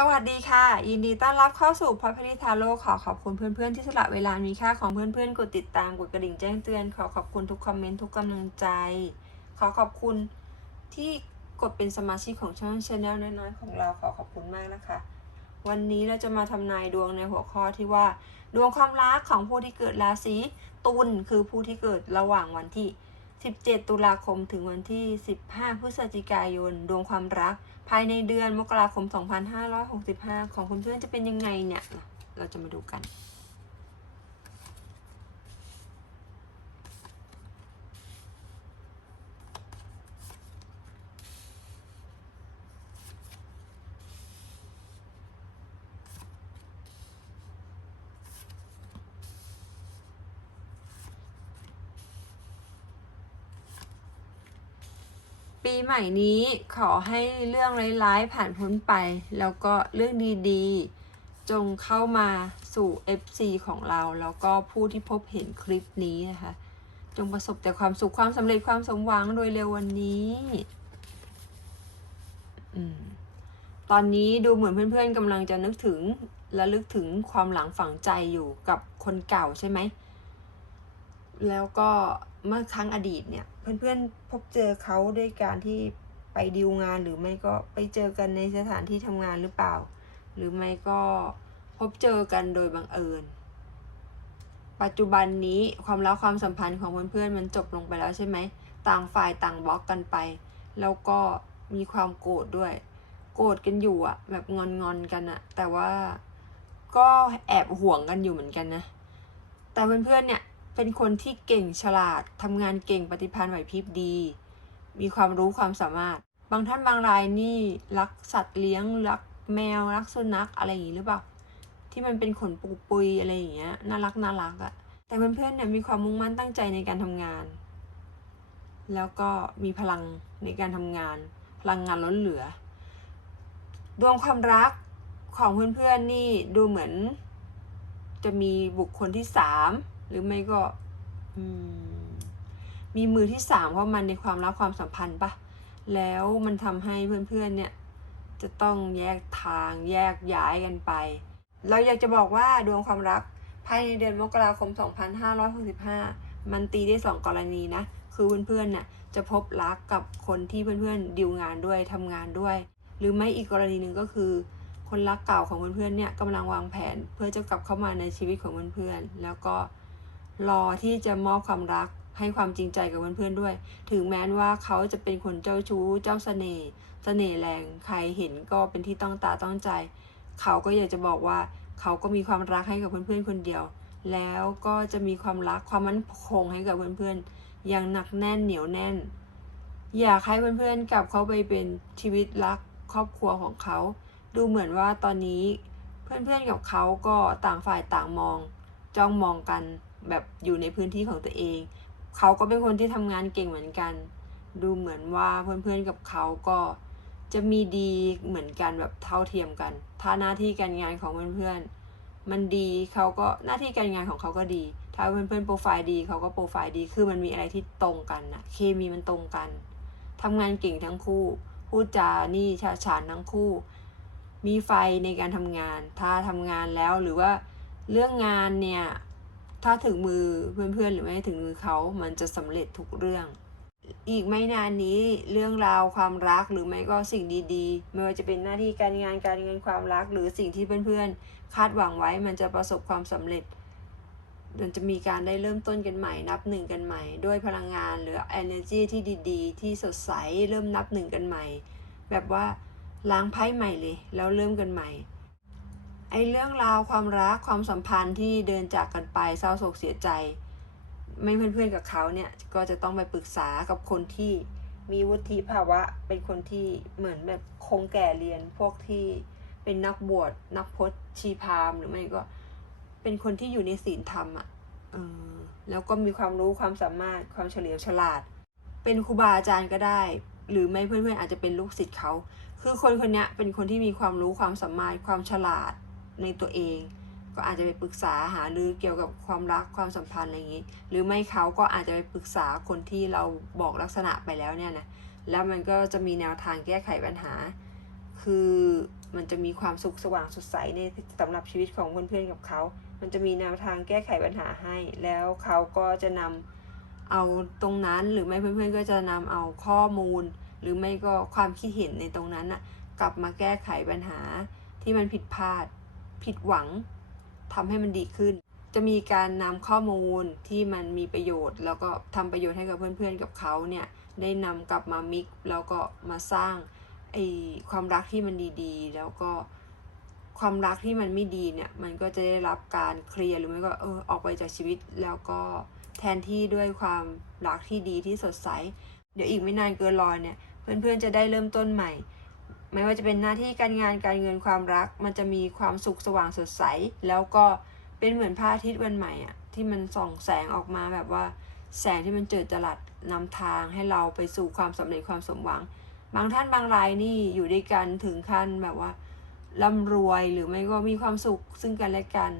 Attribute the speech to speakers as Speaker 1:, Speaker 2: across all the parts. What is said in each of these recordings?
Speaker 1: สวัสดีค่ะ ยินดีต้อนรับเข้าสู่พอพนิทาโลขอขอบคุณเพื่อนๆที่สละเวลามีค่าของเพื่อนๆกดติดตามกดกระดิ่งแจ้งเตือน ขอขอบคุณทุกคอมเมนต์ทุกกำลังใจ ขอขอบคุณที่กดเป็นสมาชิกของช่องชาแนลน้อยๆของเราขอขอบคุณมากนะคะ วันนี้เราจะมาทำนายดวงในหัวข้อที่ว่า ดวงความรักของผู้ที่เกิดราศีตุลคือผู้ที่เกิดระหว่างวันที่ 17 ตุลาคมถึงวันที่ 15 พฤศจิกายน ดวงความรัก ภายในเดือนมกราคม 2565 ของคุณเพื่อนจะเป็นยังไงเนี่ย เราจะมาดูกัน ปีใหม่นี้ขอให้เรื่องร้ายๆผ่านพ้นไป แล้วก็เรื่องดีๆ จงเข้ามาสู่ FC ของเรา แล้วก็ผู้ที่พบเห็นคลิปนี้นะคะ จงประสบแต่ความสุขความสำเร็จความสมหวังโดยเร็ววันนี้อตอนนี้ดูเหมือนเพื่อนๆกำลังจะนึกถึงและลึกถึงความหลังฝังใจอยู่กับคนเก่าใช่ไหม แล้วก็เมื่อครั้งอดีตเนี่ย เพื่อนๆพบเจอเขาด้วยการที่ไปดีลงานหรือไม่ก็ไปเจอกันในสถานที่ทำงานหรือเปล่า หรือไม่ก็พบเจอกันโดยบังเอิญ ปัจจุบันนี้ความรักความสัมพันธ์ของเพื่อนๆมันจบลงไปแล้วใช่ไหมต่างฝ่ายต่างบล็อกกันไป แล้วก็มีความโกรธด้วย โกรธกันอยู่อะแบบงอนๆกันอะแต่ว่าก็แอบห่วงกันอยู่เหมือนกันนะ แต่เพื่อนๆเนี่ย เป็นคนที่เก่งฉลาดทำงานเก่งปฏิภาณไหวพริบดี มีความรู้ความสามารถ บางท่านบางรายนี่รักสัตว์เลี้ยงรักแมวรักสุนัขอะไรอย่างนี้หรือเปล่าที่มันเป็นขนปุกปุยอะไรอย่างเงี้ยน่ารักน่ารักอะแต่เพื่อนๆเนี่ยมีความมุ่งมั่นตั้งใจในการทำงาน แล้วก็มีพลังในการทำงาน พลังงานล้นเหลือ ดวงความรักของเพื่อนๆนี่ดูเหมือน จะมีบุคคลที่สาม หรือไม่ก็มีมือที่สามเข้ามาในความรักความสัมพันธ์ปะแล้วมันทำให้เพื่อนๆเนี่ย จะต้องแยกทางแยกย้ายกันไป เราอยากจะบอกว่าดวงความรักภายในเดือนมกราคม 2565 มันตีได้สองกรณีนะ คือเพื่อนๆเนี่ยจะพบรักกับคนที่เพื่อนๆดิวงานด้วยทำงานด้วย หรือไม่อีกกรณีหนึ่งก็คือคนรักเก่าของเพื่อนๆเนี่ยกำลังวางแผนเพื่อจะกลับเข้ามาในชีวิตของเพื่อนๆแล้วก็ รอที่จะมอบความรักให้ความจริงใจกับเพื่อนๆด้วย ถึงแม้ว่าเขาจะเป็นคนเจ้าชู้ เจ้าเสน่ห์เสน่ห์แรงใครเห็นก็เป็นที่ต้องตาต้องใจ เขาก็อยากจะบอกว่าเขาก็มีความรักให้กับเพื่อนๆคนเดียว แล้วก็จะมีความรักความมั่นคงให้กับเพื่อนๆอย่างหนักแน่นเหนียวแน่น อยากให้เพื่อนๆกลับเข้าไปเป็นชีวิตรักครอบครัวของเขา ดูเหมือนว่าตอนนี้เพื่อนๆกับเขาก็ต่างฝ่ายต่างมอง จ้องมองกัน แบบอยู่ในพื้นที่ของตัวเอง เขาก็เป็นคนที่ทำงานเก่งเหมือนกัน ดูเหมือนว่าเพื่อนๆกับเขาก็จะมีดีเหมือนกันแบบเท่าเทียมกัน ถ้าหน้าที่การงานของเพื่อนๆมันดีเขาก็หน้าที่การงานของเขาก็ดี ถ้าเพื่อนๆโปรไฟล์ดีเขาก็โปรไฟล์ดี คือมันมีอะไรที่ตรงกันนะเคมีมันตรงกันทำงานเก่งทั้งคู่ พูดจานี่ฉาฉานทั้งคู่ มีไฟในการทำงาน ถ้าทำงานแล้วหรือว่าเรื่องงานเนี่ย ถ้าถึงมือเพื่อนๆ หรือไม่ถึงมือเขา มันจะสำเร็จทุกเรื่อง อีกไม่นานนี้เรื่องราวความรักหรือไม่ก็สิ่งดีๆ ไม่ว่าจะเป็นหน้าที่การงานการเงินความรัก หรือสิ่งที่เพื่อนๆ คาดหวังไว้ มันจะประสบความสำเร็จ มันจะมีการได้เริ่มต้นกันใหม่ นับหนึ่งกันใหม่ ด้วยพลังงานหรือ energy ที่ดีๆ ที่สดใสเริ่มนับหนึ่งกันใหม่ แบบว่าล้างไพ่ใหม่เลย แล้วเริ่มกันใหม่ ไอ้เรื่องราวความรักความสัมพันธ์ที่เดินจากกันไปเศร้าโศกเสียใจ ไม่เพื่อนๆกับเขาเนี่ยก็จะต้องไปปรึกษากับคนที่มีวุฒิภาวะ เป็นคนที่เหมือนแบบคงแก่เรียนพวกที่เป็นนักบวชนักพจน์ชีพามหรือไม่ก็เป็นคนที่อยู่ในศีลธรรมอะแล้วก็มีความรู้ความสามารถความเฉลียวฉลาด เป็นครูบาอาจารย์ก็ได้ หรือไม่เพื่อนๆอาจจะเป็นลูกศิษย์เขา คือคนคนนี้เป็นคนที่มีความรู้ความสามารถความฉลาด ในตัวเอง ก็อาจจะไปปรึกษาหารือเกี่ยวกับความรักความสัมพันธ์อะไรอย่างนี้ หรือไม่เขาก็อาจจะไปปรึกษาคนที่เราบอกลักษณะไปแล้วเนี่ยนะแล้วมันก็จะมีแนวทางแก้ไขปัญหา คือมันจะมีความสุขสว่างสดใสในสำหรับชีวิตของเพื่อนๆกับเขา มันจะมีแนวทางแก้ไขปัญหาให้ แล้วเขาก็จะนำเอาตรงนั้นหรือไม่เพื่อนๆก็จะนำเอาข้อมูล หรือไม่ก็ความคิดเห็นในตรงนั้นน่ะกลับมาแก้ไขปัญหาที่มันผิดพลาด ผิดหวังทำให้มันดีขึ้น จะมีการนำข้อมูลที่มันมีประโยชน์ แล้วก็ทำประโยชน์ให้กับเพื่อนๆกับเขาเนี่ยได้นำกลับมามิกแล้วก็มาสร้างไอความรักที่มันดีๆ แล้วก็ความรักที่มันไม่ดีเนี่ยมันก็จะได้รับการเคลียร์หรือไม่ก็เออออกไปจากชีวิต แล้วก็แทนที่ด้วยความรักที่ดีที่สดใส เดี๋ยวอีกไม่นานเกินรอเนี่ยเพื่อนๆจะได้เริ่มต้นใหม่ ไม่ว่าจะเป็นหน้าที่การงานการเงินความรัก มันจะมีความสุขสว่างสดใส แล้วก็เป็นเหมือนพระอาทิตย์วันใหม่อะที่มันส่องแสงออกมาแบบว่า แสงที่มันเจิดจรัสนำทางให้เราไปสู่ความสำเร็จความสมหวัง บางท่านบางรายนี่อยู่ด้วยกันถึงขั้นแบบว่าร่ำรวยหรือไม่ก็มีความสุขซึ่งกันและกัน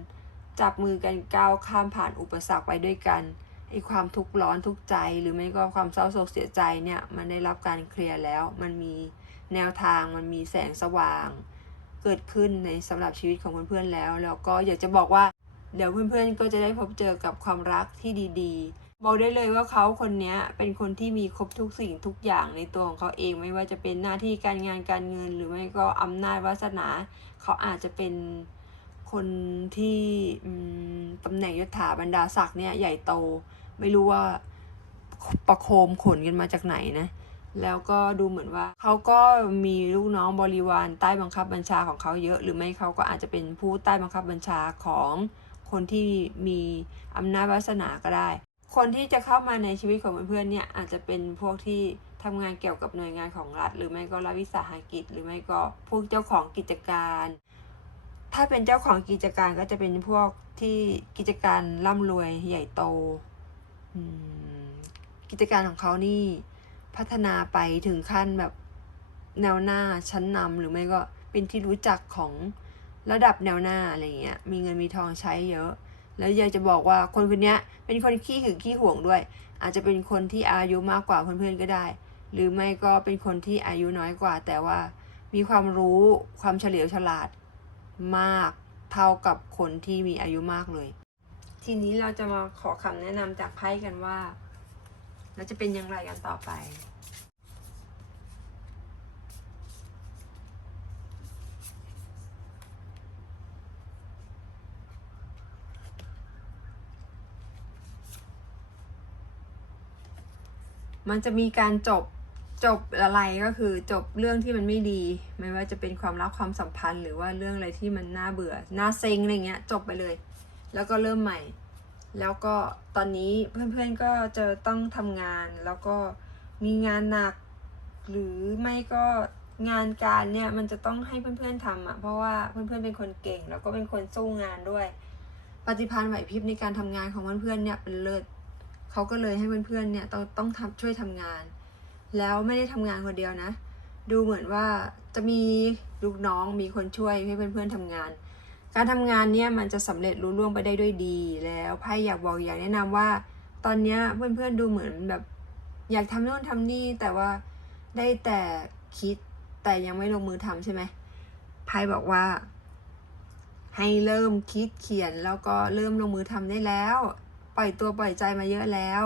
Speaker 1: จับมือกันก้าวข้ามผ่านอุปสรรคไปด้วยกันไอ้ความทุกข์ร้อนทุกข์ใจ หรือไม่ก็ความเศร้าโศกเสียใจเนี่ยมันได้รับการเคลียร์แล้วมันมี แนวทางมันมีแสงสว่าง เกิดขึ้นในสำหรับชีวิตของเพื่อนๆแล้ว แล้วก็อยากจะบอกว่า เดี๋ยวเพื่อนๆก็จะได้พบเจอกับความรักที่ดีๆ บอกได้เลยว่าเขาคนนี้เป็นคนที่มีครบทุกสิ่งทุกอย่างในตัวของเขาเองไม่ว่าจะเป็นหน้าที่การงานการเงิน หรือไม่ก็อำนาจวาสนา เขาอาจจะเป็นคนที่ตำแหน่งยศถาบรรดาศักดิ์เนี่ยใหญ่โต ไม่รู้ว่าประโคมขนกันมาจากไหนนะ แล้วก็ดูเหมือนว่าเขาก็มีลูกน้องบริวารใต้บังคับบัญชาของเขาเยอะ หรือไม่เขาก็อาจจะเป็นผู้ใต้บังคับบัญชาของคนที่มีอำนาจวาสนาก็ได้ คนที่จะเข้ามาในชีวิตของเพื่อนๆเนี่ยอาจจะเป็นพวกที่ทำงานเกี่ยวกับหน่วยงานของรัฐ หรือไม่ก็รัฐวิสาหกิจ หรือไม่ก็พวกเจ้าของกิจการ ถ้าเป็นเจ้าของกิจการก็จะเป็นพวกที่กิจการร่ำรวยใหญ่โตกิจการของเขานี่ พัฒนาไปถึงขั้นแบบแนวหน้าชั้นนำหรือไม่ก็เป็นที่รู้จักของระดับแนวหน้าอะไรเงี้ย มีเงินมีทองใช้เยอะ แล้วอยากจะบอกว่าคนคนนี้เป็นคนขี้หึงขี้ห่วงด้วย อาจจะเป็นคนที่อายุมากกว่าเพื่อนๆก็ได้ หรือไม่ก็เป็นคนที่อายุน้อยกว่า แต่ว่ามีความรู้ความเฉลียวฉลาดมากเท่ากับคนที่มีอายุมากเลย ทีนี้เราจะมาขอคำแนะนำจากไพ่กันว่า แล้วจะเป็นอย่างไรกันต่อไป มันจะมีการจบจบอะไรก็คือจบเรื่องที่มันไม่ดี ไม่ว่าจะเป็นความรักความสัมพันธ์ หรือว่าเรื่องอะไรที่มันน่าเบื่อน่าเซ็งอะไรเงี้ย จบไปเลย แล้วก็เริ่มใหม่ แล้วก็ตอนนี้เพื่อนๆก็จะต้องทำงานแล้วก็มีงานหนัก หรือไม่ก็งานการเนี่ยมันจะต้องให้เพื่อนๆทำอะเพราะว่าเพื่อนๆเป็นคนเก่ง แล้วก็เป็นคนสู้งานด้วย ปฏิภาณไหวพริบในการทำงานของเพื่อนๆเนี่ยเป็นเลิศเขาก็เลยให้เพื่อนๆเนี่ยต้องต้องทำช่วยทำงาน แล้วไม่ได้ทำงานคนเดียวนะ ดูเหมือนว่าจะมีลูกน้องมีคนช่วยให้เพื่อนๆทำงาน การทำงานเนี่ยมันจะสำเร็จรุ่ล่วงไปได้ด้วยดี แล้วไพ่อยากบอกอยากแนะนำว่า ตอนเนี้ยเพื่อนๆดูเหมือนแบบอยากทำโน่นทำนี่แต่ว่าได้แต่คิดแต่ยังไม่ลงมือทำใช่ไหมไพ่บอกว่า ให้เริ่มคิดเขียนแล้วก็เริ่มลงมือทำได้แล้ว ปล่อยตัวปล่อยใจมาเยอะแล้ว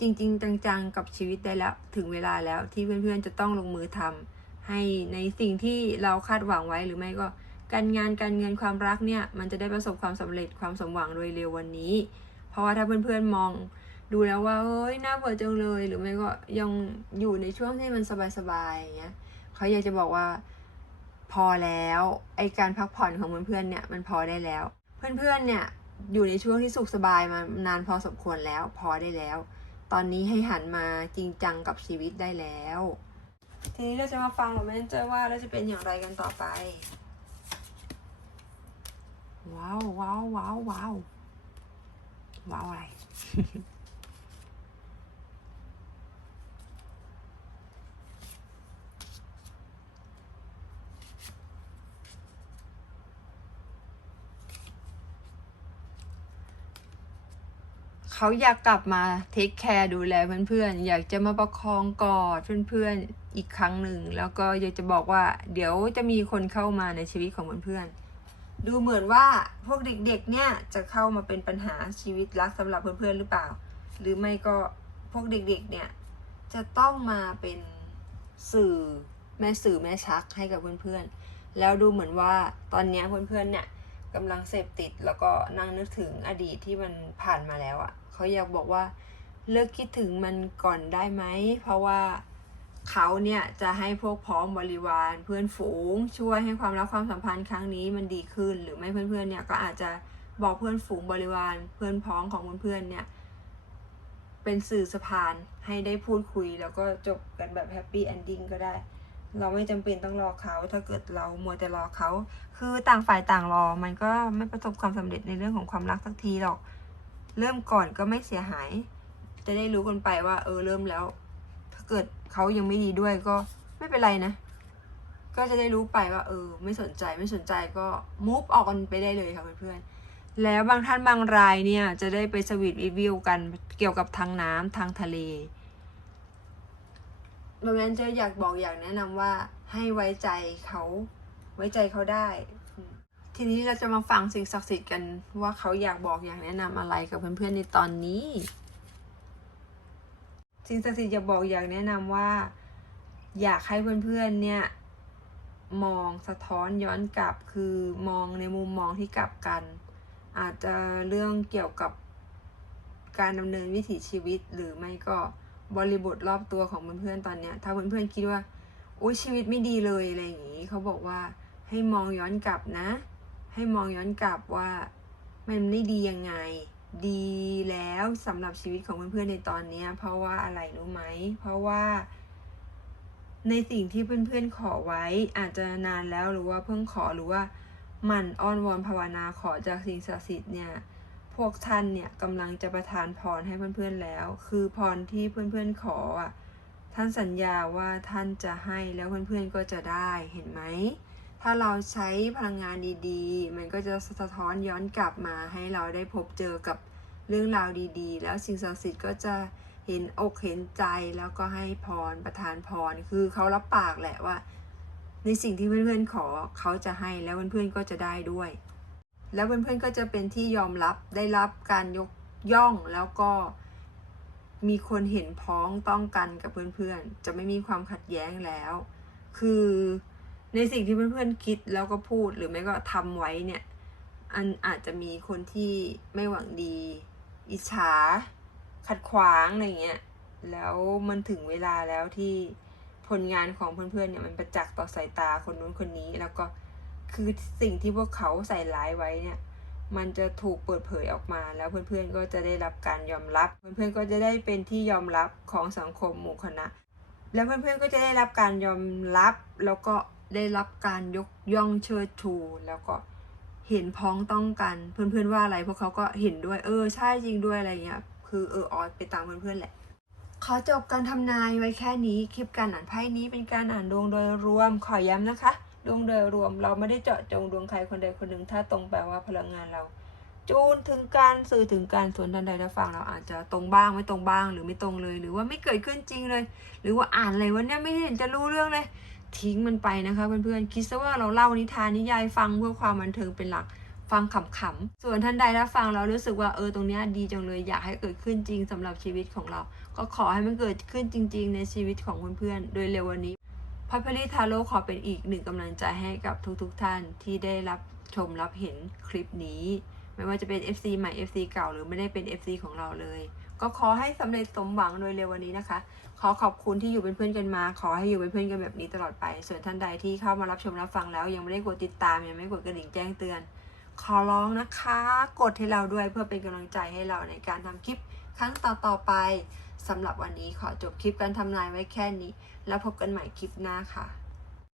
Speaker 1: จริง ๆ จังๆกับชีวิตได้แล้ว ถึงเวลาแล้วที่เพื่อนๆจะต้องลงมือทำให้ในสิ่งที่เราคาดหวังไว้หรือไม่ก็ การงานการเงินความรักเนี่ยมันจะได้ประสบความสำเร็จความสมหวังโดยเร็ววันนี้ เพราะว่าถ้าเพื่อนๆมองดูแล้วว่าเฮ้ยน่าเบื่อจังเลย หรือไม่ก็ยังอยู่ในช่วงที่มันสบายๆอย่างเงี้ยเขาอยากจะบอกว่าพอแล้วไอการพักผ่อนของเพื่อนๆเนี่ยมันพอได้แล้ว เพื่อนๆเนี่ยอยู่ในช่วงที่สุขสบายมานานพอสมควรแล้ว พอได้แล้ว ตอนนี้ให้หันมาจริงจังกับชีวิตได้แล้ว ทีนี้เราจะมาฟังหรือไม่เจอว่าเราจะเป็นอย่างไรกันต่อไป ว้าวว้าวว้าวว้าวว้าวอะไร เขาอยากกลับมาเทคแคร์ดูแลเพื่อนๆ อยากจะมาประคองกอดเพื่อนๆ อีกครั้งหนึ่ง แล้วก็อยากจะบอกว่า เดี๋ยวจะมีคนเข้ามาในชีวิตของเพื่อนๆ ดูเหมือนว่าพวกเด็กๆเนี่ยจะเข้ามาเป็นปัญหาชีวิตรักสำหรับเพื่อนๆหรือเปล่า หรือไม่ก็พวกเด็กๆเนี่ยจะต้องมาเป็นสื่อแม่สื่อแม่ชักให้กับเพื่อนๆ แล้วดูเหมือนว่าตอนนี้เพื่อนๆเนี่ยกำลังเสพติดแล้วก็นั่งนึกถึงอดีตที่มันผ่านมาแล้วอะ่ะเขาอยากบอกว่าเลิกคิดถึงมันก่อนได้ไหม เพราะว่า เขาเนี่ยจะให้พวกพ้องบริวารเพื่อนฝูง ช่วยให้ความรักความสัมพันธ์ครั้งนี้มันดีขึ้น หรือไม่เพื่อนๆเนี่ยก็อาจจะบอกเพื่อนฝูงบริวารเพื่อนพ้องของเพื่อนๆเนี่ยเป็นสื่อสะพานให้ได้พูดคุย แล้วก็จบกันแบบแฮปปี้เอนดิ้งก็ได้ เราไม่จำเป็นต้องรอเขาถ้าเกิดเรามัวแต่รอเขา คือต่างฝ่ายต่างรอมันก็ไม่ประสบความสำเร็จในเรื่องของความรักสักทีหรอก เริ่มก่อนก็ไม่เสียหาย จะได้รู้กันไปว่า เออเริ่มแล้ว เกิดเขายังไม่ดีด้วยก็ไม่เป็นไรนะ ก็จะได้รู้ไปว่า เออ ไม่สนใจไม่สนใจก็มูฟออกกันไปได้เลยค่ะเพื่อนๆแล้วบางท่านบางรายเนี่ย จะได้ไปสวีทรีวิวกันเกี่ยวกับทางน้ำทางทะเลบางแมนเจออยากบอกอยากแนะนำว่าให้ไว้ใจเขาไว้ใจเขาได้ทีนี้เราจะมาฟังสิ่งศักดิ์สิทธิ์กันว่าเขาอยากบอกอยากแนะนำอะไรกับเพื่อนๆในตอนนี้ สิ่งศักดิ์สิทธิ์อยากบอกอยากแนะนำว่า อยากให้เพื่อนๆเนี่ยมองสะท้อนย้อนกลับคือมองในมุมมองที่กลับกัน อาจจะเรื่องเกี่ยวกับการดำเนินวิถีชีวิต หรือไม่ก็บริบทรอบตัวของเพื่อนๆตอนเนี้ย ถ้าเพื่อนๆคิดว่าโอ้ยชีวิตไม่ดีเลยอะไรอย่างนี้เขาบอกว่าให้มองย้อนกลับนะ ให้มองย้อนกลับว่ามันไม่ดียังไง ดีแล้วสำหรับชีวิตของเพื่อนๆในตอนนี้ เพราะว่าอะไรรู้ไหม เพราะว่า ในสิ่งที่เพื่อนๆขอไว้ อาจจะนานแล้วหรือว่าเพิ่งขอหรือว่าหมั่นอ้อนวอนภาวนาขอจากสิ่งศักดิ์สิทธิ์เนี่ย พวกท่านเนี่ยกำลังจะประทานพรให้เพื่อนๆแล้ว คือพรที่เพื่อนๆขออะท่านสัญญาว่าท่านจะให้แล้วเพื่อนๆก็จะได้เห็นไหม ถ้าเราใช้พลังงานดีๆ มันก็จะสะท้อนย้อนกลับมาให้เราได้พบเจอกับเรื่องราวดีๆ แล้วสิ่งศักดิ์สิทธิ์ก็จะเห็นอกเห็นใจแล้วก็ให้พรประทานพร คือเขารับปากแหละว่า ในสิ่งที่เพื่อนๆขอเขาจะให้แล้วเพื่อนๆก็จะได้ด้วย แล้วเพื่อนๆก็จะเป็นที่ยอมรับได้รับการยกย่องแล้วก็มีคนเห็นพ้องต้องกันกับเพื่อนๆ จะไม่มีความขัดแย้งแล้ว คือ ในสิ่งที่เพื่อนๆคิดแล้วก็พูดหรือไม่ก็ทำไว้เนี่ย อันอาจจะมีคนที่ไม่หวังดี อิจฉา ขัดขวางอะไรเงี้ย แล้วมันถึงเวลาแล้วที่ผลงานของเพื่อนๆเนี่ยมันประจักษ์ต่อสายตาคนนู้นคนนี้ แล้วก็คือสิ่งที่พวกเขาใส่ร้ายไว้เนี่ยมันจะถูกเปิดเผยออกมาแล้วเพื่อนๆก็จะได้รับการยอมรับ เพื่อนๆก็จะได้เป็นที่ยอมรับของสังคมหมู่คณะ แล้วเพื่อนๆก็จะได้รับการยอมรับแล้วก็ ได้รับการยกย่องเชิดชู แล้วก็เห็นพ้องต้องกันเพื่อนๆว่าอะไรพวกเขาก็เห็นด้วยเออใช่จริงด้วยอะไรเงี้ยคือเออออไปตามเพื่อนๆแหละขอจบการทำนายไว้แค่นี้คลิปการอ่านไพ่นี้เป็นการอ่านดวงโดยรวมขอย้ำนะคะ ดวงโดยรวมเราไม่ได้เจาะจงดวงใครคนใดคนหนึ่งถ้าตรงแปลว่าพลังงานเรา จูนถึงการสื่อถึงการส่วนทันใดถ้าฟังเราอาจจะตรงบ้างไม่ตรงบ้างหรือไม่ตรงเลย หรือว่าไม่เกิดขึ้นจริงเลย หรือว่าอ่านอะไรวันนี้ไม่เห็นจะรู้เรื่องเลย ทิ้งมันไปนะคะเพื่อนๆคิดซะว่าเราเล่านิทานนิยายฟังเพื่อความบันเทิงเป็นหลักฟังขำๆ ส่วนท่านใดถ้าฟังเรารู้สึกว่าเออตรงนี้ดีจังเลยอยากให้เกิดขึ้นจริงสำหรับชีวิตของเรา ก็ขอให้มันเกิดขึ้นจริง ๆ ในชีวิตของเพื่อนๆ โดยเร็ววันนี้พัพลิทาโร่ขอเป็นอีกหนึ่งกำลังใจให้กับทุกๆท่านที่ได้รับชมรับเห็นคลิปนี้ ไม่ว่าจะเป็น FC ใหม่ FC เก่าหรือไม่ได้เป็น FC ของเราเลย ก็ขอให้สำเร็จสมหวังโดยเร็ววันนี้นะคะ ขอขอบคุณที่อยู่เป็นเพื่อนกันมา ขอให้อยู่เป็นเพื่อนกันแบบนี้ตลอดไป ส่วนท่านใดที่เข้ามารับชมรับฟังแล้ว ยังไม่ได้กดติดตามยังไม่กดกระดิ่งแจ้งเตือน ขอร้องนะคะ กดให้เราด้วยเพื่อเป็นกำลังใจให้เราในการทำคลิปครั้งต่อๆไปสำหรับวันนี้ขอจบคลิปการทำนายไว้แค่นี้ แล้วพบกันใหม่คลิปหน้าค่ะ